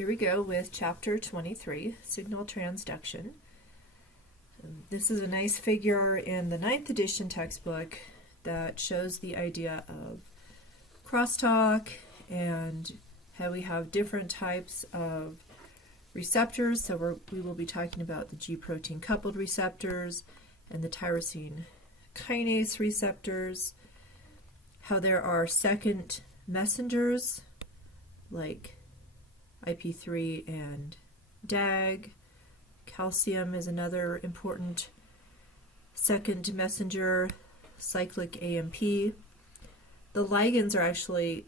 Here we go with chapter 23, signal transduction. This is a nice figure in the 9th edition textbook that shows the idea of crosstalk and how we have different types of receptors. So we will be talking about the G protein coupled receptors and the tyrosine kinase receptors, how there are second messengers like IP3 and DAG. Calcium is another important second messenger, cyclic AMP. The ligands are actually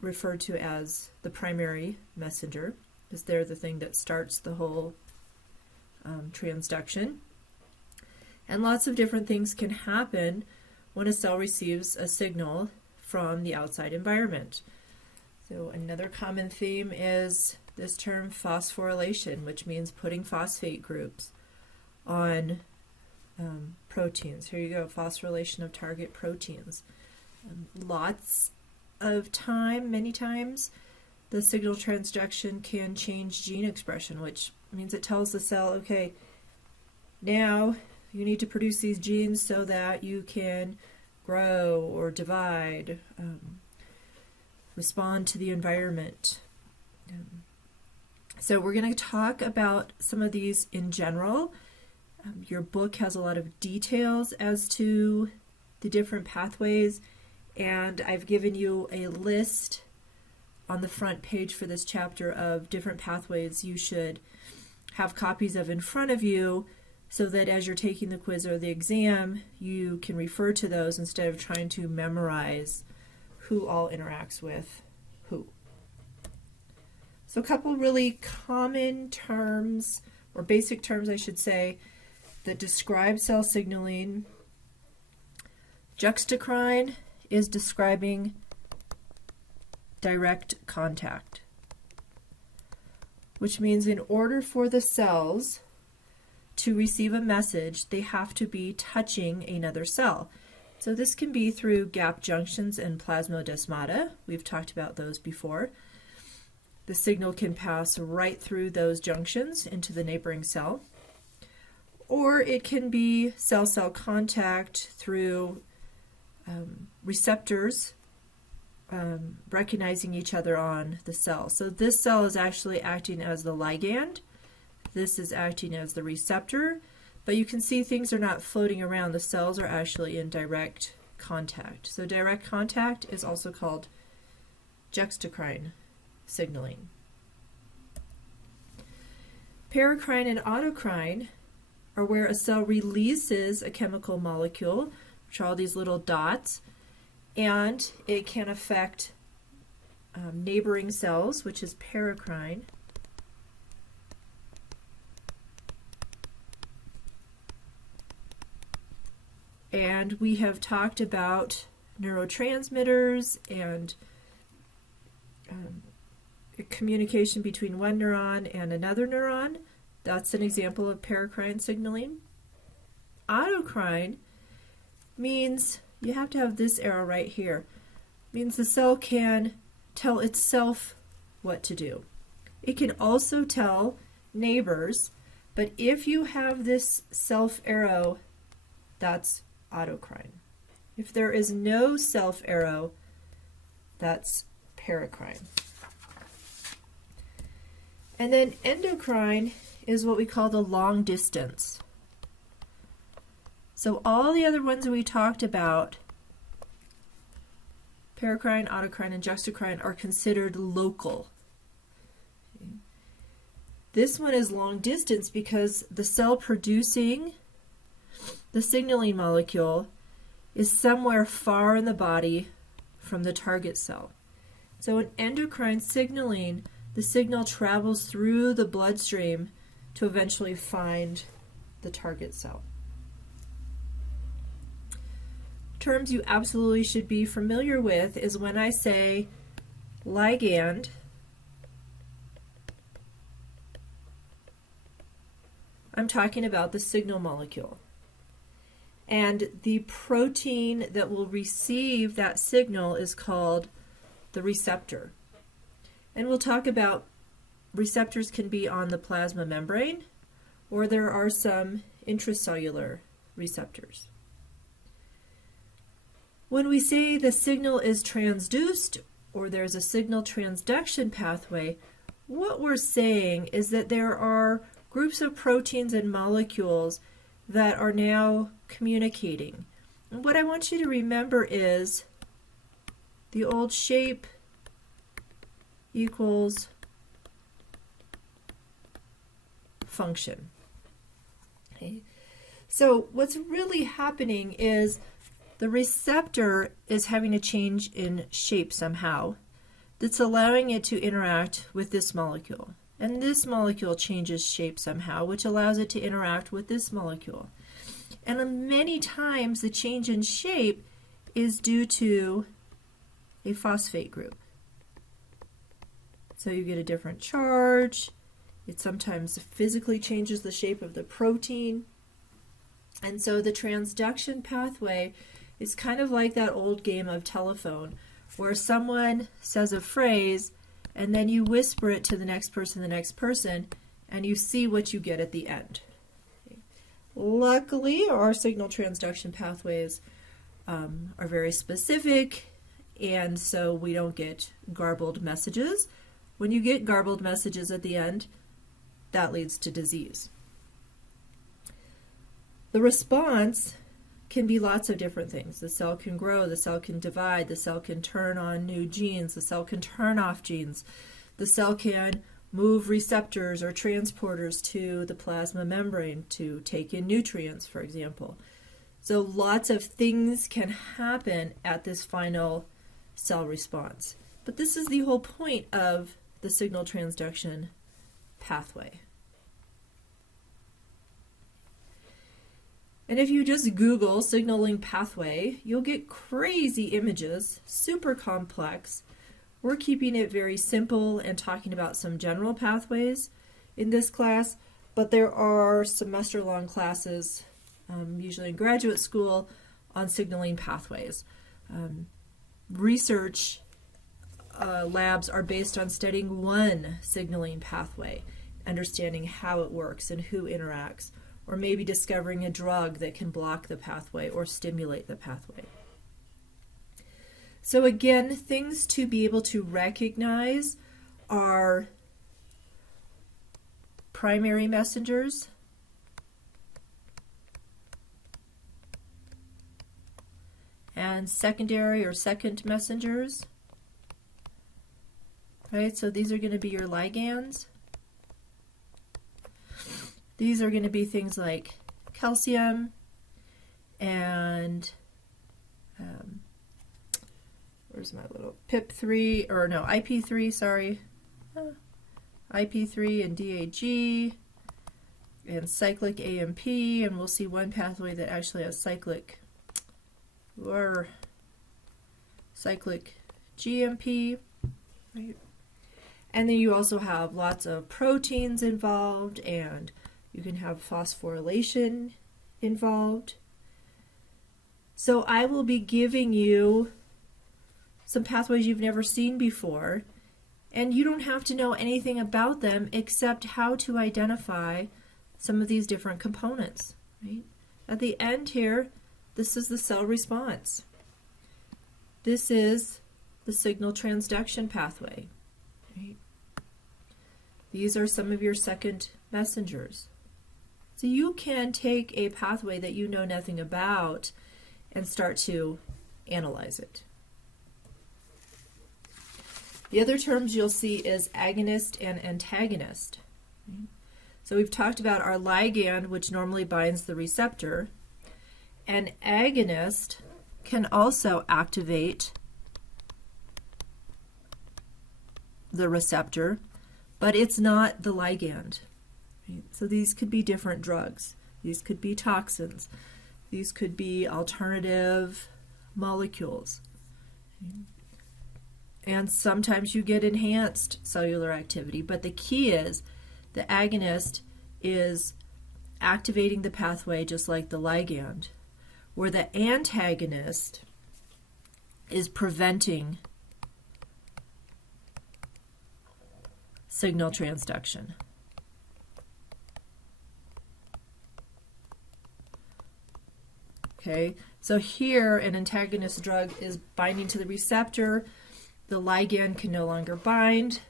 referred to as the primary messenger, because they're the thing that starts the whole transduction. And lots of different things can happen when a cell receives a signal from the outside environment. So another common theme is this term phosphorylation, which means putting phosphate groups on proteins. Here you go, phosphorylation of target proteins. Lots of time, many times, the signal transduction can change gene expression, which means it tells the cell, okay, now you need to produce these genes so that you can grow or divide, respond to the environment. So we're going to talk about some of these in general. Your book has a lot of details as to the different pathways, and I've given you a list on the front page for this chapter of different pathways you should have copies of in front of you, so that as you're taking the quiz or the exam, you can refer to those instead of trying to memorize who all interacts with who. So a couple really common terms, or basic terms I should say, that describe cell signaling. Juxtacrine is describing direct contact, which means in order for the cells to receive a message, they have to be touching another cell. So this can be through gap junctions and plasmodesmata. We've talked about those before. The signal can pass right through those junctions into the neighboring cell. Or it can be cell-cell contact through receptors recognizing each other on the cell. So this cell is actually acting as the ligand. This is acting as the receptor. But you can see things are not floating around. The cells are actually in direct contact. So direct contact is also called juxtacrine signaling. Paracrine and autocrine are where a cell releases a chemical molecule, which are all these little dots, and it can affect neighboring cells, which is paracrine. And we have talked about neurotransmitters and communication between one neuron and another neuron. That's an example of paracrine signaling. Autocrine means, you have to have this arrow right here, means the cell can tell itself what to do. It can also tell neighbors, but if you have this self arrow, that's autocrine. If there is no self arrow, that's paracrine. And then endocrine is what we call the long distance. So all the other ones that we talked about, paracrine, autocrine, and juxtacrine, are considered local. Okay. This one is long distance because the cell producing the signaling molecule is somewhere far in the body from the target cell. So in endocrine signaling, the signal travels through the bloodstream to eventually find the target cell. Terms you absolutely should be familiar with is when I say ligand, I'm talking about the signal molecule. And the protein that will receive that signal is called the receptor. And we'll talk about receptors can be on the plasma membrane, or there are some intracellular receptors. When we say the signal is transduced or there's a signal transduction pathway, what we're saying is that there are groups of proteins and molecules that are now communicating. And what I want you to remember is the old shape equals function. Okay. So what's really happening is the receptor is having a change in shape somehow that's allowing it to interact with this molecule. And this molecule changes shape somehow, which allows it to interact with this molecule. And many times the change in shape is due to a phosphate group. So you get a different charge. It sometimes physically changes the shape of the protein. And so the transduction pathway is kind of like that old game of telephone where someone says a phrase and then you whisper it to the next person, and you see what you get at the end. Okay. Luckily, our signal transduction pathways are very specific, and so we don't get garbled messages. When you get garbled messages at the end, that leads to disease. The response can be lots of different things. The cell can grow, the cell can divide, the cell can turn on new genes, the cell can turn off genes, the cell can move receptors or transporters to the plasma membrane to take in nutrients, for example. So lots of things can happen at this final cell response. But this is the whole point of the signal transduction pathway. And if you just Google signaling pathway, you'll get crazy images, super complex. We're keeping it very simple and talking about some general pathways in this class, but there are semester-long classes, usually in graduate school, on signaling pathways. Research labs are based on studying one signaling pathway, understanding how it works and who interacts, or maybe discovering a drug that can block the pathway or stimulate the pathway. So again, things to be able to recognize are primary messengers, and secondary or second messengers. Right, so these are going to be your ligands. These are going to be things like calcium and where's my little IP3, sorry. IP3 and DAG and cyclic AMP, and we'll see one pathway that actually has cyclic GMP, right? And then you also have lots of proteins involved, and you can have phosphorylation involved. So I will be giving you some pathways you've never seen before, and you don't have to know anything about them except how to identify some of these different components. Right? At the end here, this is the cell response. This is the signal transduction pathway. Right? These are some of your second messengers. So you can take a pathway that you know nothing about and start to analyze it. The other terms you'll see is agonist and antagonist. So we've talked about our ligand, which normally binds the receptor. An agonist can also activate the receptor, but it's not the ligand. Right? So these could be different drugs. These could be toxins. These could be alternative molecules. And sometimes you get enhanced cellular activity, but the key is the agonist is activating the pathway just like the ligand, where the antagonist is preventing signal transduction. Okay, so here an antagonist drug is binding to the receptor, the ligand can no longer bind,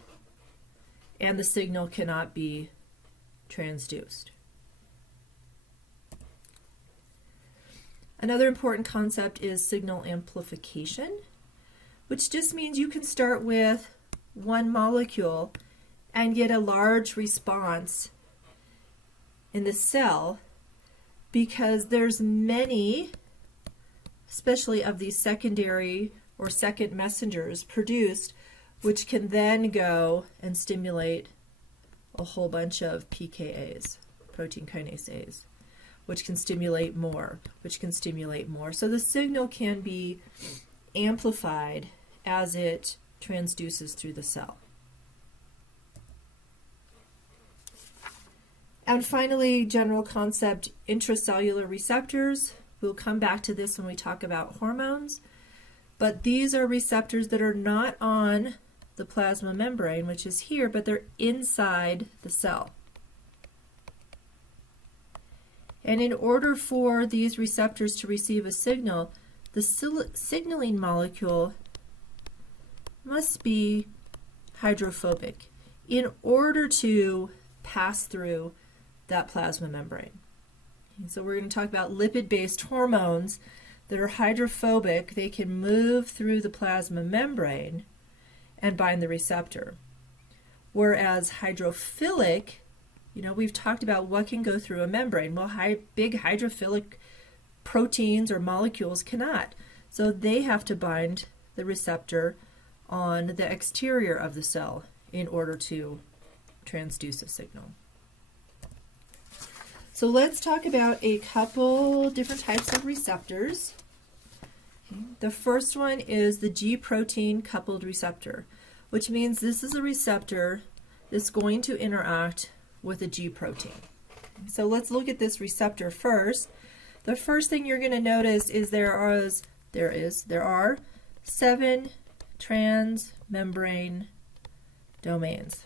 and the signal cannot be transduced. Another important concept is signal amplification, which just means you can start with one molecule and get a large response in the cell because there's many, especially of these secondary or second messengers produced, which can then go and stimulate a whole bunch of PKAs, protein-kinase, which can stimulate more, which can stimulate more. So the signal can be amplified as it transduces through the cell. And finally, general concept, intracellular receptors. We'll come back to this when we talk about hormones. But these are receptors that are not on the plasma membrane, which is here, but they're inside the cell. And in order for these receptors to receive a signal, the signaling molecule must be hydrophobic in order to pass through that plasma membrane. So we're going to talk about lipid-based hormones that are hydrophobic. They can move through the plasma membrane and bind the receptor. Whereas hydrophilic, we've talked about what can go through a membrane. Well, big hydrophilic proteins or molecules cannot. So they have to bind the receptor on the exterior of the cell in order to transduce a signal. So let's talk about a couple different types of receptors. Okay. The first one is the G protein coupled receptor, which means this is a receptor that's going to interact with a G protein. So let's look at this receptor first. The first thing you're going to notice is there are 7 transmembrane domains.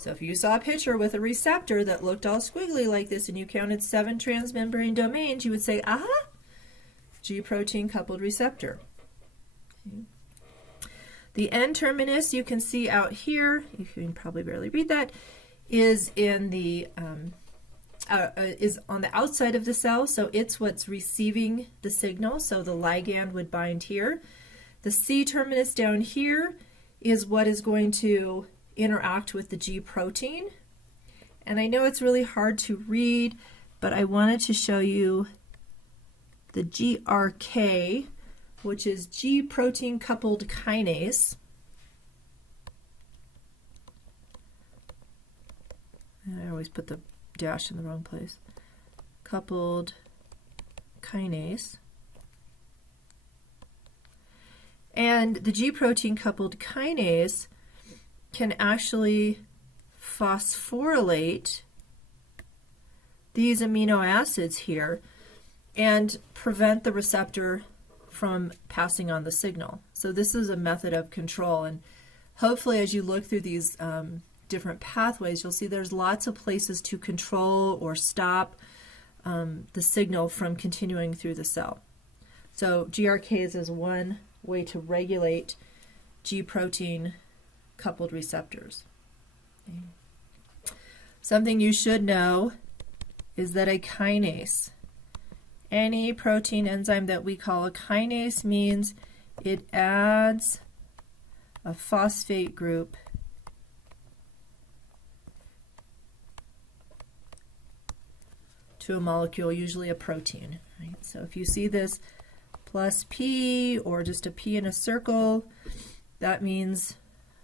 So if you saw a picture with a receptor that looked all squiggly like this and you counted 7 transmembrane domains, you would say, aha, G protein coupled receptor. Okay. The N-terminus you can see out here, you can probably barely read that, is in the is on the outside of the cell, so it's what's receiving the signal, so the ligand would bind here. The C-terminus down here is what is going to interact with the G protein. And I know it's really hard to read, but I wanted to show you the GRK, which is G protein coupled kinase. I always put the dash in the wrong place. Coupled kinase. And the G protein coupled kinase can actually phosphorylate these amino acids here and prevent the receptor from passing on the signal. So this is a method of control, and hopefully as you look through these different pathways, you'll see there's lots of places to control or stop the signal from continuing through the cell. So GRKs is one way to regulate G protein coupled receptors. Okay. Something you should know is that a kinase, any protein enzyme that we call a kinase, means it adds a phosphate group to a molecule, usually a protein. Right? So if you see this plus P or just a P in a circle, that means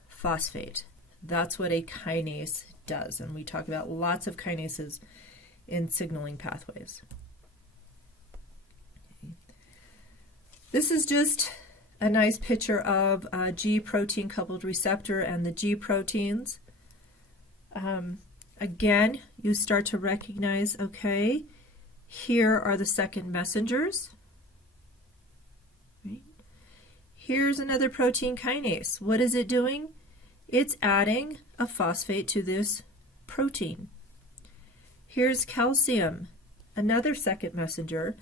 phosphate. That's what a kinase does, and we talk about lots of kinases in signaling pathways. Okay. This is just a nice picture of a G protein coupled receptor and the G proteins. Again, you start to recognize, okay, here are the second messengers. Right? Here's another protein kinase. What is it doing? it's adding a phosphate to this protein. Here's calcium, another second messenger.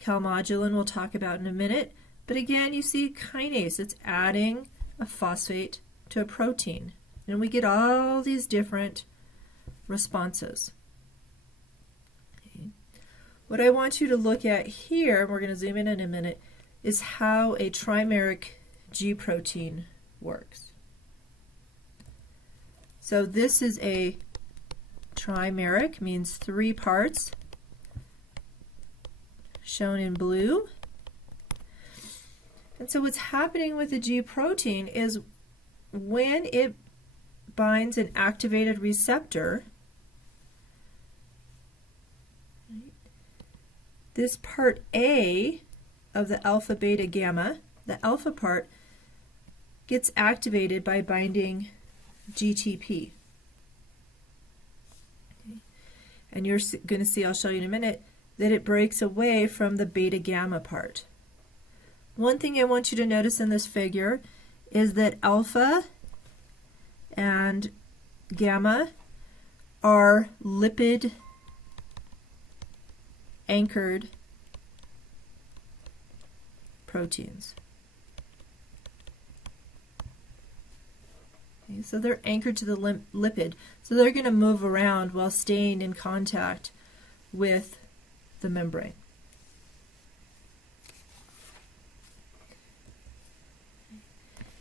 Calmodulin we'll talk about in a minute. But again, you see kinase, it's adding a phosphate to a protein. And we get all these different responses. Okay. What I want you to look at here, we're going to zoom in a minute, is how a trimeric G protein works. So this is a trimeric, means 3 parts, shown in blue. And so what's happening with the G protein is when it binds an activated receptor, this part A of the alpha, beta, gamma, the alpha part, gets activated by binding GTP. Okay. And you're going to see, I'll show you in a minute, that it breaks away from the beta gamma part. One thing I want you to notice in this figure is that alpha and gamma are lipid anchored proteins. Okay, so they're anchored to the lipid, so they're going to move around while staying in contact with the membrane.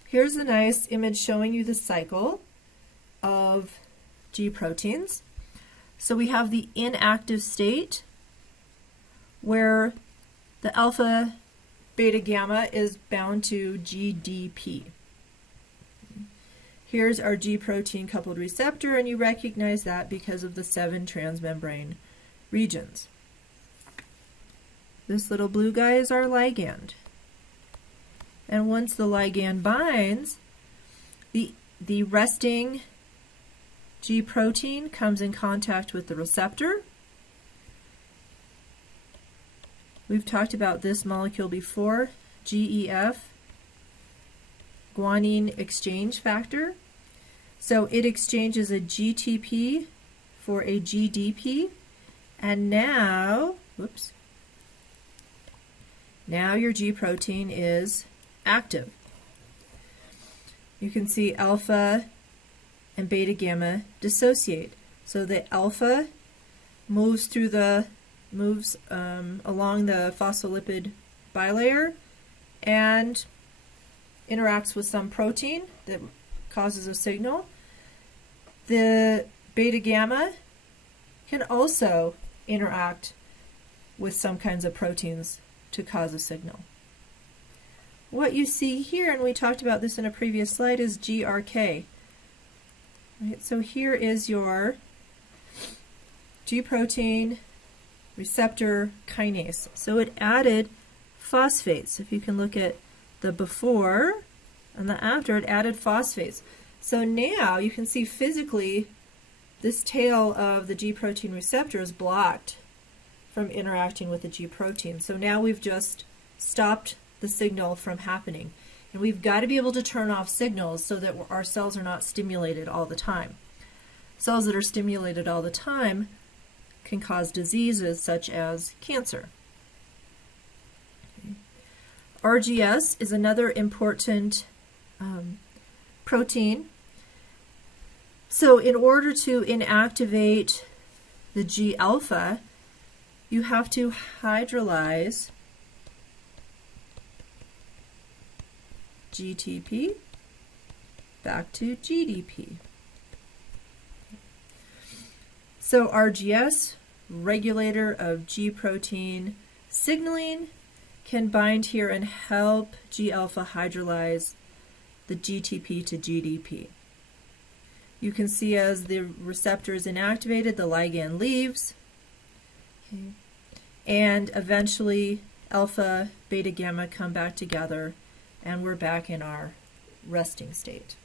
Here's a nice image showing you the cycle of G proteins. So we have the inactive state where the alpha, beta, gamma is bound to GDP. Here's our G protein coupled receptor, and you recognize that because of the 7 transmembrane regions. This little blue guy is our ligand. And once the ligand binds, the resting G protein comes in contact with the receptor. We've talked about this molecule before, GEF, guanine exchange factor. So it exchanges a GTP for a GDP, and now your G protein is active. You can see alpha and beta gamma dissociate. So the alpha moves along the phospholipid bilayer and interacts with some protein that causes a signal. The beta gamma can also interact with some kinds of proteins to cause a signal. What you see here, and we talked about this in a previous slide, is GRK. Right, so here is your G protein receptor kinase. So it added phosphates. If you can look at the before and the after, it added phosphates. So now you can see physically this tail of the G protein receptor is blocked from interacting with the G protein. So now we've just stopped the signal from happening. And we've got to be able to turn off signals so that our cells are not stimulated all the time. Cells that are stimulated all the time can cause diseases such as cancer. Okay. RGS is another important protein. So in order to inactivate the G alpha, you have to hydrolyze GTP back to GDP. So RGS, regulator of G protein signaling, can bind here and help G alpha hydrolyze the GTP to GDP. You can see as the receptor is inactivated, the ligand leaves. Okay. And eventually alpha, beta, gamma come back together, and we're back in our resting state.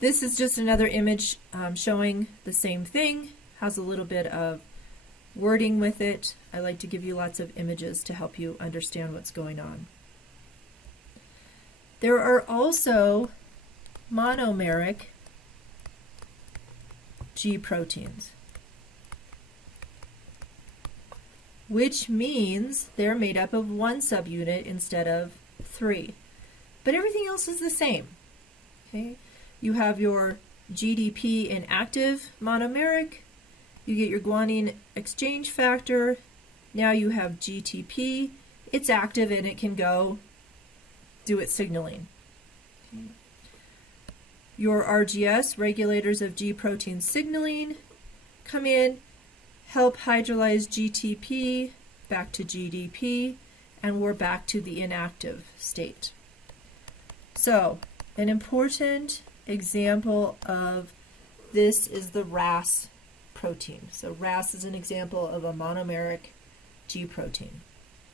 This is just another image showing the same thing, has a little bit of wording with it. I like to give you lots of images to help you understand what's going on. There are also monomeric G proteins, which means they're made up of one subunit instead of three. But everything else is the same. Okay? You have your GDP inactive monomeric, you get your guanine exchange factor, now you have GTP, it's active and it can go do its signaling. Okay. Your RGS, regulators of G protein signaling, come in, help hydrolyze GTP back to GDP, and we're back to the inactive state. So, an important example of this is the RAS protein. So RAS is an example of a monomeric G protein.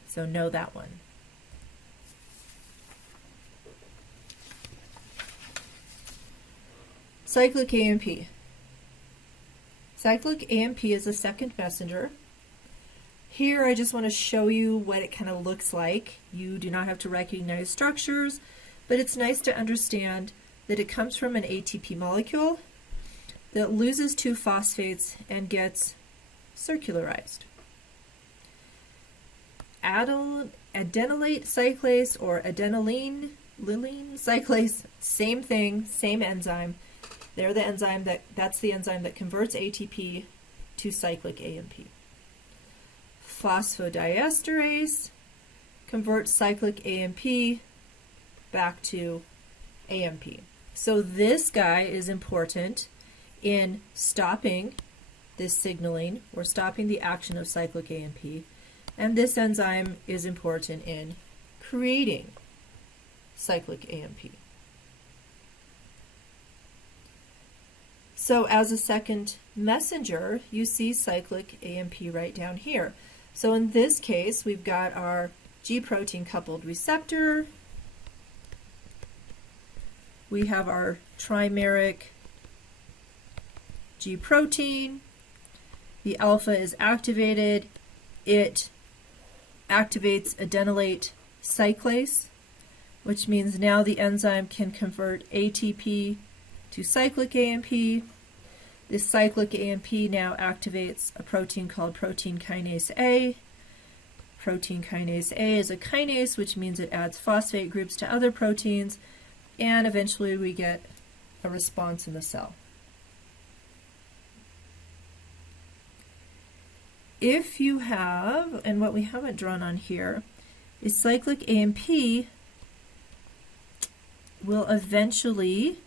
So know that one. Cyclic AMP. Cyclic AMP is a second messenger. Here I just want to show you what it kind of looks like. You do not have to recognize structures, but it's nice to understand that it comes from an ATP molecule that loses two phosphates and gets circularized. Adenylate cyclase or adenylene cyclase, same thing, same enzyme. They're the enzyme that's the enzyme that converts ATP to cyclic AMP. Phosphodiesterase converts cyclic AMP back to AMP. So this guy is important in stopping this signaling or stopping the action of cyclic AMP, and this enzyme is important in creating cyclic AMP. So as a second messenger, you see cyclic AMP right down here. So in this case, we've got our G protein coupled receptor. We have our trimeric G protein. The alpha is activated. It activates adenylate cyclase, which means now the enzyme can convert ATP to cyclic AMP. This cyclic AMP now activates a protein called protein-kinase A. Protein-kinase A is a kinase, which means it adds phosphate groups to other proteins, and eventually we get a response in the cell. If you have, and what we haven't drawn on here, is cyclic AMP will eventually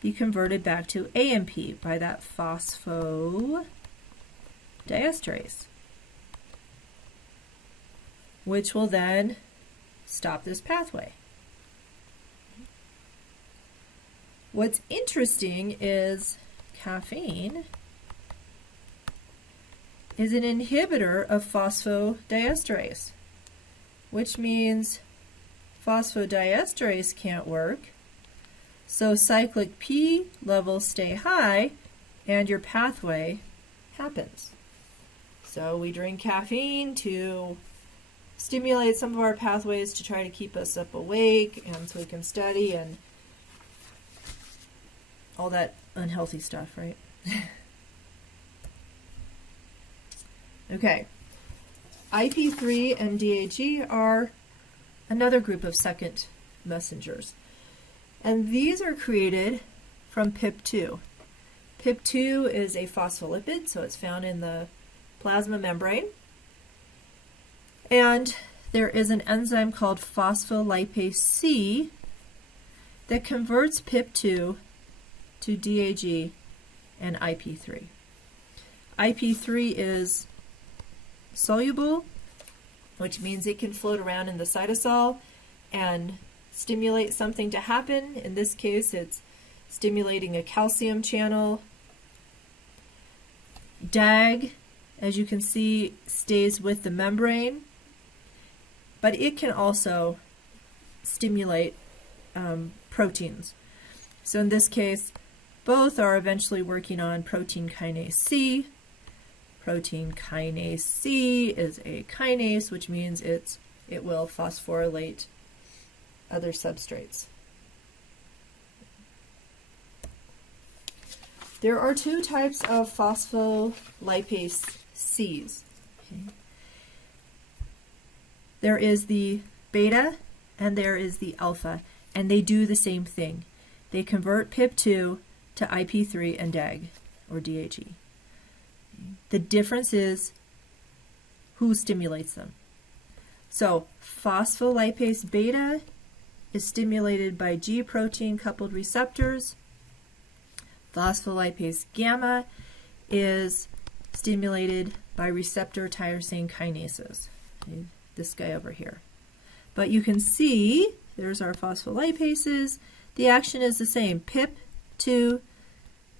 be converted back to AMP by that phosphodiesterase, which will then stop this pathway. What's interesting is caffeine is an inhibitor of phosphodiesterase, which means phosphodiesterase can't work. So cyclic P levels stay high and your pathway happens. So we drink caffeine to stimulate some of our pathways to try to keep us up awake and so we can study and all that unhealthy stuff, right? Okay. IP3 and DAG are another group of second messengers. And these are created from PIP2. PIP2 is a phospholipid, so it's found in the plasma membrane. And there is an enzyme called phospholipase C that converts PIP2 to DAG and IP3. IP3 is soluble, which means it can float around in the cytosol and stimulate something to happen. In this case, it's stimulating a calcium channel. DAG, as you can see, stays with the membrane, but it can also stimulate proteins. So in this case, both are eventually working on protein-kinase C. Protein-kinase C is a kinase, which means it will phosphorylate other substrates. There are two types of phospholipase Cs. Okay. There is the beta and there is the alpha, and they do the same thing. They convert PIP2 to IP3 and DAG, or DHE. The difference is who stimulates them. So phospholipase beta is stimulated by G protein coupled receptors. Phospholipase gamma is stimulated by receptor tyrosine kinases. Okay, this guy over here. But you can see, there's our phospholipases. The action is the same, PIP2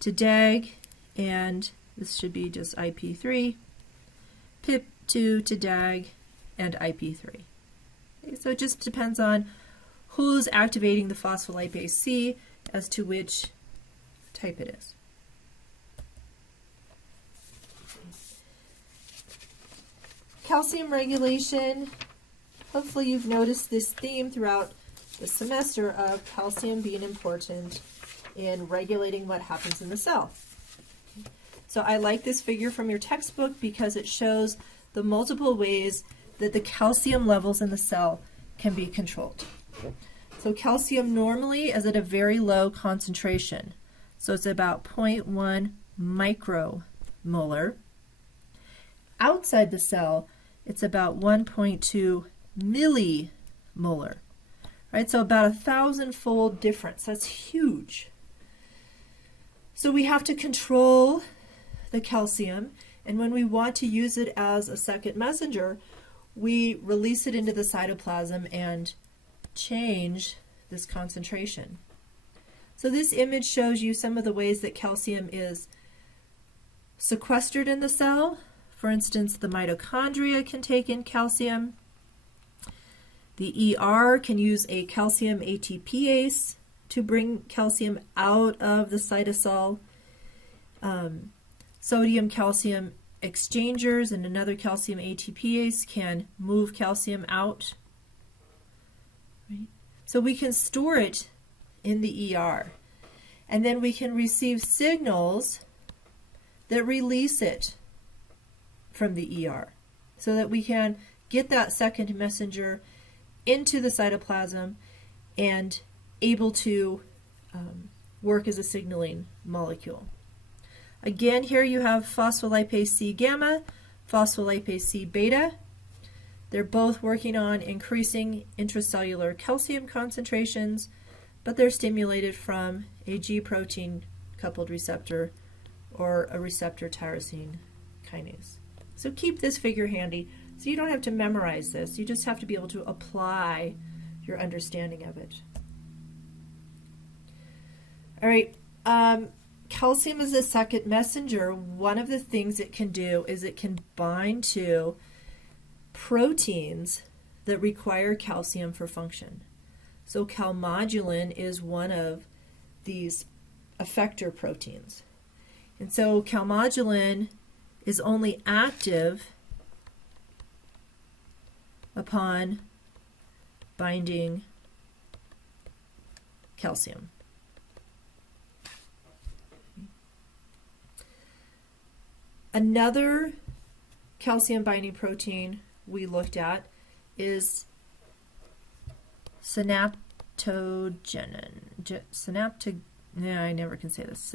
to DAG, and this should be just IP3, PIP2 to DAG, and IP3. Okay, so it just depends on who's activating the phospholipase C as to which type it is. Calcium regulation. Hopefully you've noticed this theme throughout the semester of calcium being important in regulating what happens in the cell. So I like this figure from your textbook because it shows the multiple ways that the calcium levels in the cell can be controlled. So calcium normally is at a very low concentration. So it's about 0.1 micromolar. Outside the cell, it's about 1.2 millimolar. Right? So about 1,000-fold difference. That's huge. So we have to control the calcium, and when we want to use it as a second messenger, we release it into the cytoplasm and change this concentration. So this image shows you some of the ways that calcium is sequestered in the cell. For instance, the mitochondria can take in calcium. The ER can use a calcium ATPase to bring calcium out of the cytosol. Sodium-calcium exchangers and another calcium ATPase can move calcium out. Right? So we can store it in the ER, and then we can receive signals that release it from the ER so that we can get that second messenger into the cytoplasm and able to work as a signaling molecule. Again, here you have phospholipase C gamma, phospholipase C beta. They're both working on increasing intracellular calcium concentrations, but they're stimulated from a G protein coupled receptor or a receptor tyrosine kinase. So keep this figure handy so you don't have to memorize this. You just have to be able to apply your understanding of it. All right, calcium is a second messenger. One of the things it can do is it can bind to proteins that require calcium for function. So calmodulin is one of these effector proteins. And so calmodulin is only active upon binding calcium. Another calcium binding protein we looked at is synaptogenin. I never can say this.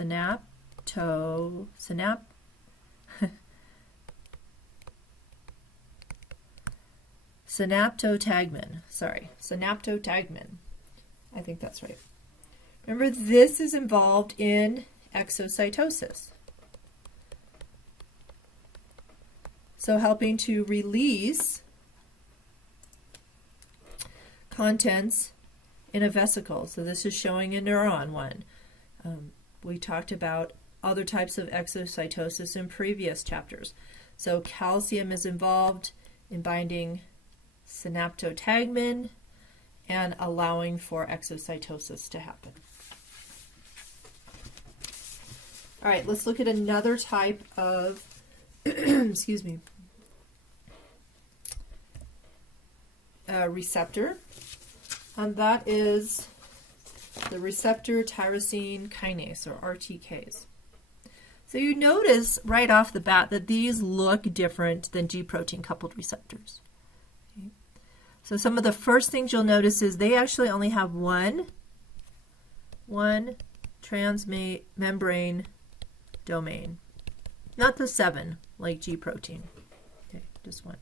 Synaptotagmin. Sorry, synaptotagmin. I think that's right. Remember, this is involved in exocytosis. So helping to release contents in a vesicle. So this is showing a neuron one. We talked about other types of exocytosis in previous chapters. So calcium is involved in binding synaptotagmin and allowing for exocytosis to happen. All right, let's look at another type of excuse me, receptor. and that is the receptor tyrosine kinase, or RTKs. So you notice right off the bat that these look different than G protein coupled receptors. Okay. So some of the first things you'll notice is they actually only have one transmembrane domain, not the 7 like G protein. Okay, just one.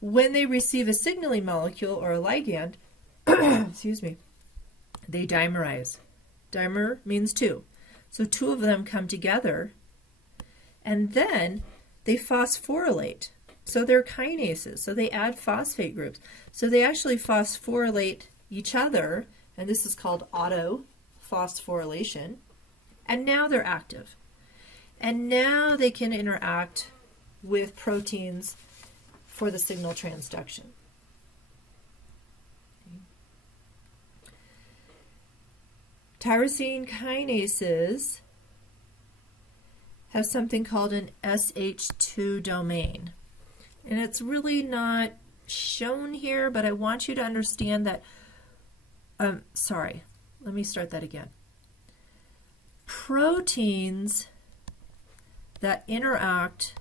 When they receive a signaling molecule or a ligand, excuse me, they dimerize. Dimer means 2. So 2 of them come together, and then they phosphorylate. So they're kinases. So they add phosphate groups. So they actually phosphorylate each other, and this is called autophosphorylation. And now they're active. And now they can interact with proteins for the signal transduction. Tyrosine kinases have something called an SH2 domain. And it's really not shown here, but I want you to understand that, let me start that again. Proteins that interact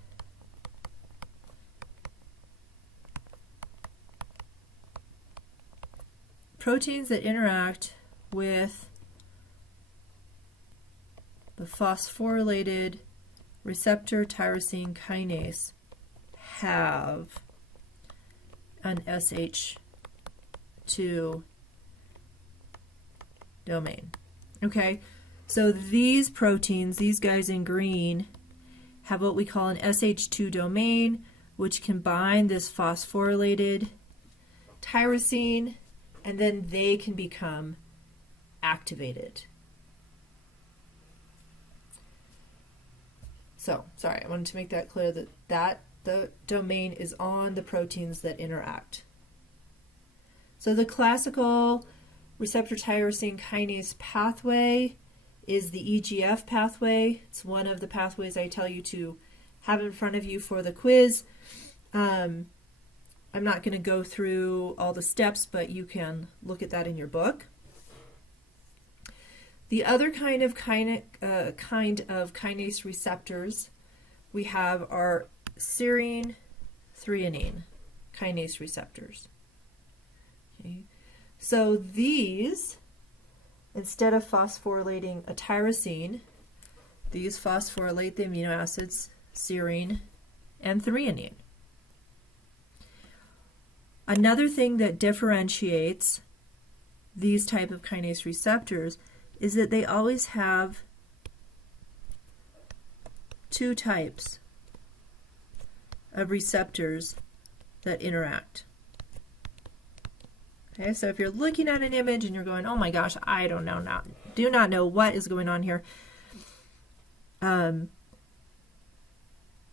with the phosphorylated receptor tyrosine kinase have an SH2 domain. Okay, so these proteins, these guys in green, have what we call an SH2 domain, which can bind this phosphorylated tyrosine, and then they can become activated. So, sorry, I wanted to make that clear that the domain is on the proteins that interact. So the classical receptor tyrosine kinase pathway is the EGF pathway. It's one of the pathways I tell you to have in front of you for the quiz. I'm not going to go through all the steps, but you can look at that in your book. The other kind of kinase receptors we have are Serine-Threonine kinase receptors. Okay. So these, instead of phosphorylating a tyrosine, these phosphorylate the amino acids serine and threonine. Another thing that differentiates these type of kinase receptors is that they always have 2 types of receptors that interact. Okay, so if you're looking at an image and you're going, oh my gosh, I do not know what is going on here,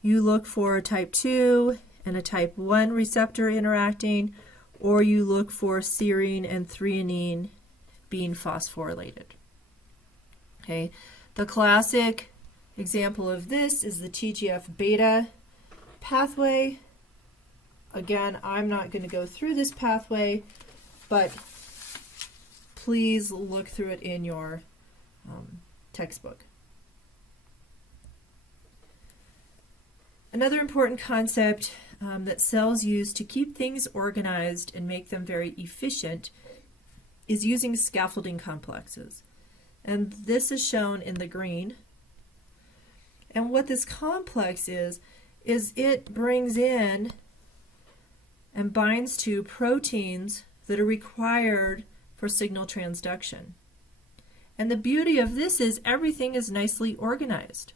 you look for a type 2 and a type 1 receptor interacting, or you look for serine and threonine being phosphorylated. Okay, the classic example of this is the TGF-beta pathway. Again, I'm not going to go through this pathway, but please look through it in your textbook. Another important concept that cells use to keep things organized and make them very efficient is using scaffolding complexes. And this is shown in the green. And what this complex is it brings in and binds to proteins that are required for signal transduction. And the beauty of this is everything is nicely organized,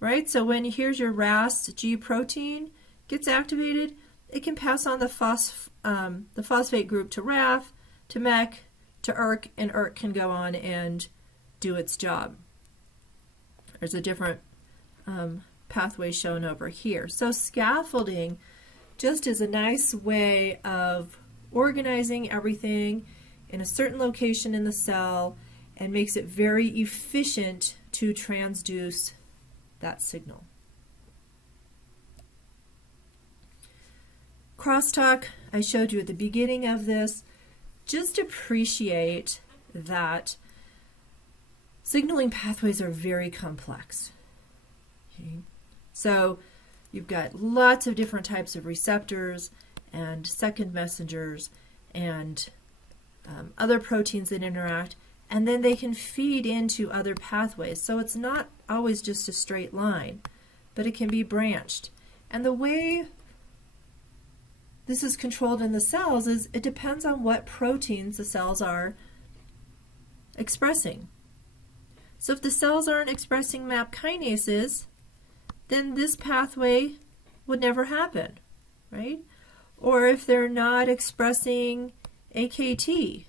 right? So when here's your RAS G protein gets activated, it can pass on the phosphate group to RAF, to MEK, to ERK, and ERK can go on and do its job. There's a different pathway shown over here. So scaffolding just is a nice way of organizing everything in a certain location in the cell and makes it very efficient to transduce that signal. Crosstalk, I showed you at the beginning of this. Just appreciate that signaling pathways are very complex. Okay? So you've got lots of different types of receptors and second messengers and other proteins that interact, and then they can feed into other pathways. So it's not always just a straight line, but it can be branched. And the way this is controlled in the cells is it depends on what proteins the cells are expressing. So if the cells aren't expressing MAP kinases, then this pathway would never happen, right? Or if they're not expressing AKT,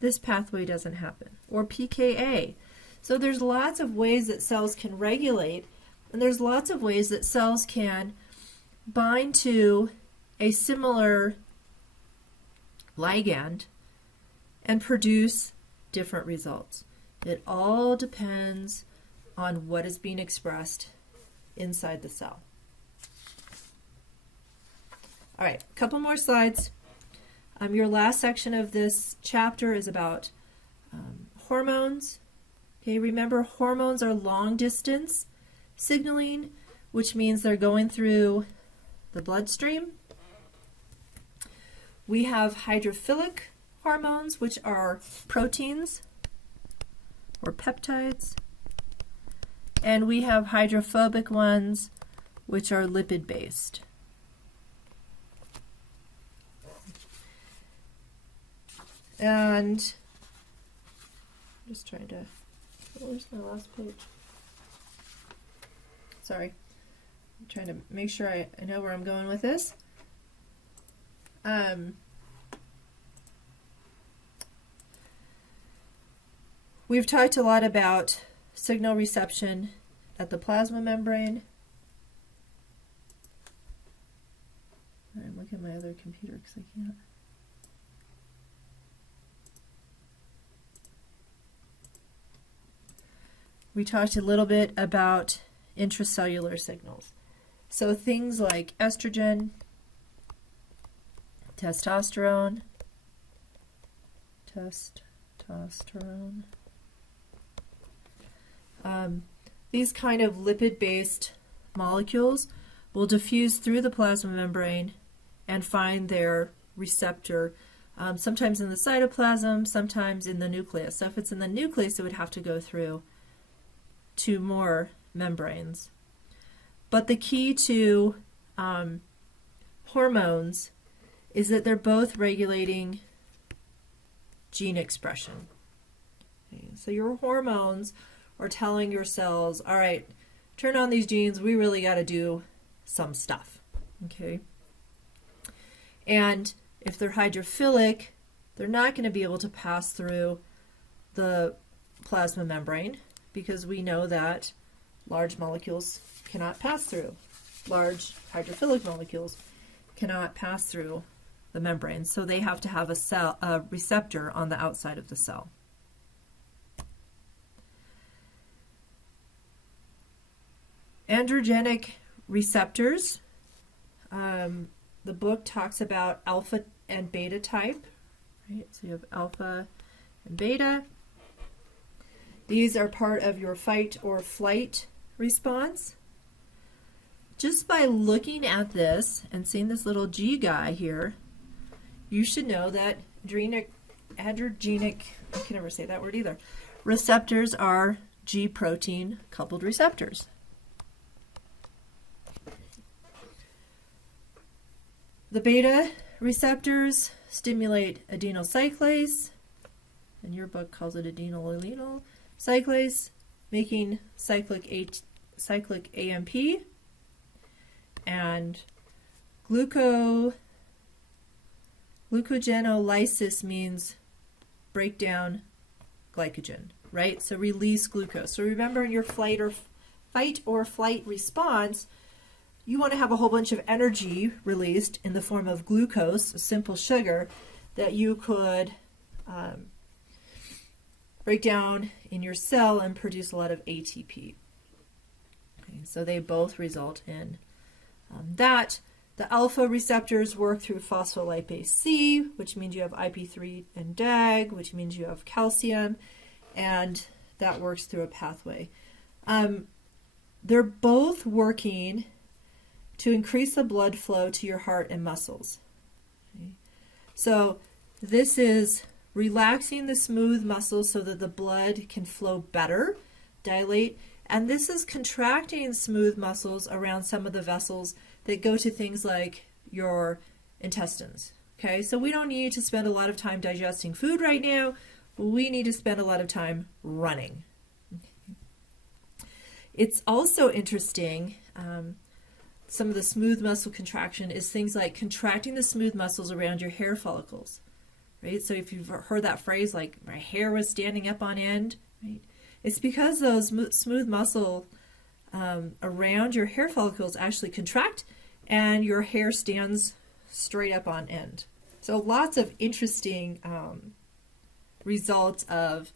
this pathway doesn't happen, or PKA. So there's lots of ways that cells can regulate, and there's lots of ways that cells can bind to a similar ligand and produce different results. It all depends on what is being expressed inside the cell. All right, a couple more slides. Your last section of this chapter is about hormones. Okay, remember hormones are long distance signaling, which means they're going through the bloodstream. We have hydrophilic hormones, which are proteins or peptides. And we have hydrophobic ones, which are lipid-based. And I'm just trying to, where's my last page? Sorry. I'm trying to make sure I know where I'm going with this. We've talked a lot about signal reception at the plasma membrane. I'm looking at my other computer because I can't. We talked a little bit about intracellular signals. So things like estrogen, testosterone, these kind of lipid-based molecules will diffuse through the plasma membrane and find their receptor, sometimes in the cytoplasm, sometimes in the nucleus. So if it's in the nucleus, it would have to go through 2 more membranes. But the key to hormones is that they're both regulating gene expression. Okay, so your hormones are telling your cells, all right, turn on these genes, we really got to do some stuff. Okay? And if they're hydrophilic, they're not going to be able to pass through the plasma membrane, because we know that large molecules cannot pass through. Large hydrophilic molecules cannot pass through the membrane, so they have to have a receptor on the outside of the cell. Androgenic receptors. The book talks about alpha and beta type. Right? So you have alpha and beta. These are part of your fight or flight response. Just by looking at this and seeing this little G guy here, you should know that adrenergic, I can never say that word either, receptors are G protein coupled receptors. The beta receptors stimulate adenyl cyclase, and your book calls it adenyl cyclase, making cyclic AMP, and glucogenolysis means break down glycogen, right? So release glucose. So remember, in your fight or flight response, you want to have a whole bunch of energy released in the form of glucose, a simple sugar, that you could break down in your cell and produce a lot of ATP. Okay, so they both result in that. The alpha receptors work through phospholipase C, which means you have IP3 and DAG, which means you have calcium, and that works through a pathway. They're both working to increase the blood flow to your heart and muscles. Okay. So this is relaxing the smooth muscles so that the blood can flow better, dilate, and this is contracting smooth muscles around some of the vessels that go to things like your intestines. Okay, so we don't need to spend a lot of time digesting food right now. We need to spend a lot of time running. It's also interesting, some of the smooth muscle contraction is things like contracting the smooth muscles around your hair follicles, right? So if you've heard that phrase, like my hair was standing up on end, right? It's because those smooth muscle around your hair follicles actually contract and your hair stands straight up on end. So lots of interesting results of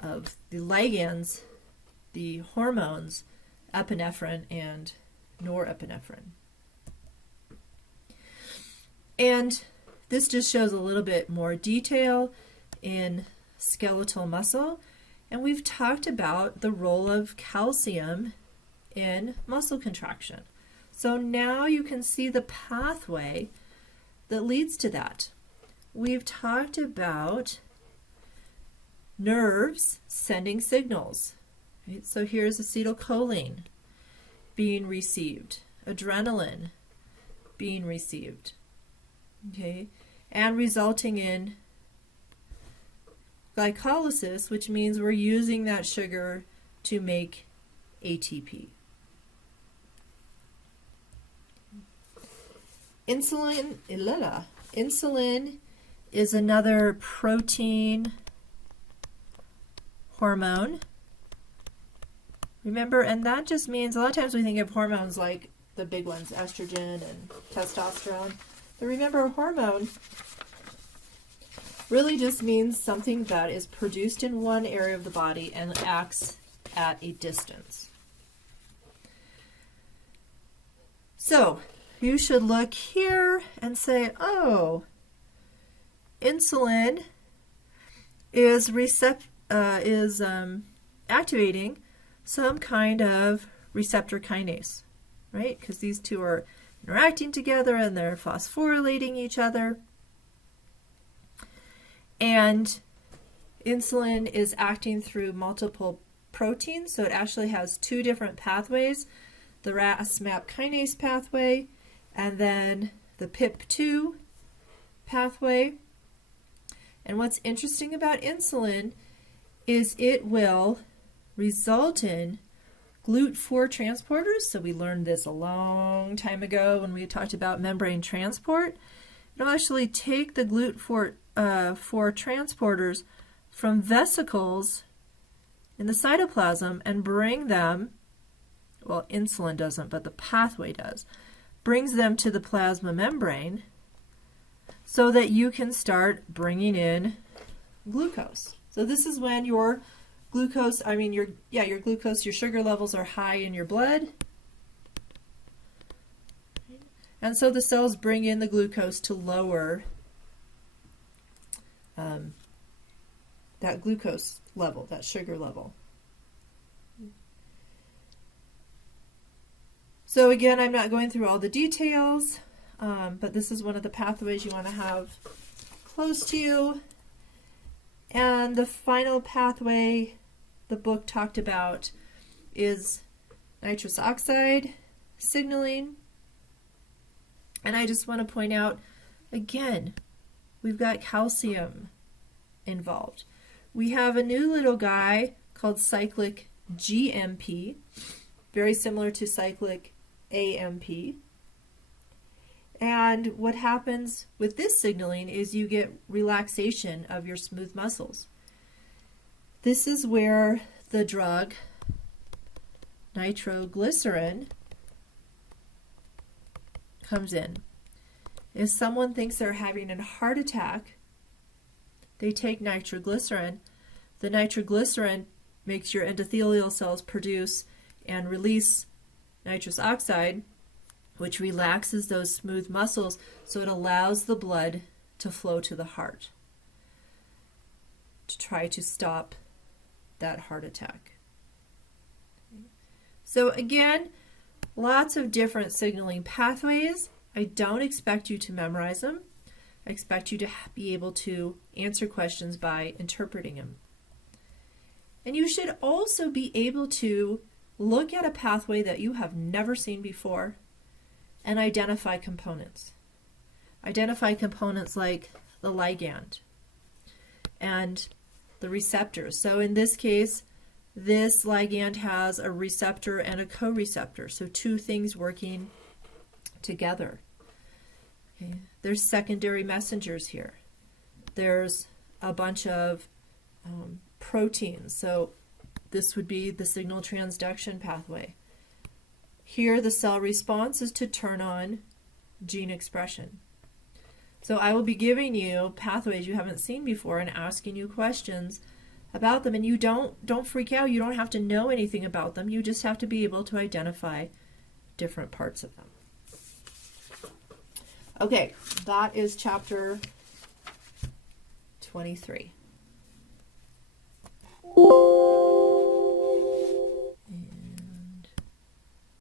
the ligands, the hormones, epinephrine and norepinephrine. And this just shows a little bit more detail in skeletal muscle. And we've talked about the role of calcium in muscle contraction. So now you can see the pathway that leads to that. We've talked about nerves sending signals. Right? So here's acetylcholine being received, adrenaline being received, okay, and resulting in glycolysis, which means we're using that sugar to make ATP. Insulin is another protein hormone. Remember, and that just means a lot of times we think of hormones like the big ones, estrogen and testosterone. But remember, a hormone really just means something that is produced in one area of the body and acts at a distance. So you should look here and say, oh, insulin is activating some kind of receptor kinase, right? Because these two are interacting together and they're phosphorylating each other. And insulin is acting through multiple proteins, so it actually has two different pathways, the RAS-MAP kinase pathway and then the PIP2 pathway. And what's interesting about insulin is it will result in GLUT4 transporters. So we learned this a long time ago when we talked about membrane transport. It'll actually take the GLUT4 transporters from vesicles in the cytoplasm and bring them, well, insulin doesn't, but the pathway does, brings them to the plasma membrane so that you can start bringing in glucose. So this is when your glucose, your glucose, your sugar levels are high in your blood. And so the cells bring in the glucose to lower that glucose level, that sugar level. So again, I'm not going through all the details, but this is one of the pathways you want to have close to you. And the final pathway the book talked about is nitrous oxide signaling. And I just want to point out, again, we've got calcium involved. We have a new little guy called cyclic GMP, very similar to cyclic AMP. And what happens with this signaling is you get relaxation of your smooth muscles. This is where the drug nitroglycerin comes in. If someone thinks they're having a heart attack, they take nitroglycerin. The nitroglycerin makes your endothelial cells produce and release nitrous oxide, which relaxes those smooth muscles so it allows the blood to flow to the heart to try to stop that heart attack. So again, lots of different signaling pathways. I don't expect you to memorize them. I expect you to be able to answer questions by interpreting them. And you should also be able to look at a pathway that you have never seen before and identify components. Identify components like the ligand and the receptors. So in this case, this ligand has a receptor and a co-receptor, so two things working together. Okay. There's secondary messengers here. There's a bunch of proteins, so this would be the signal transduction pathway. Here the cell response is to turn on gene expression. So I will be giving you pathways you haven't seen before and asking you questions about them, and you don't freak out. You don't have to know anything about them. You just have to be able to identify different parts of them. Okay, that is chapter 23.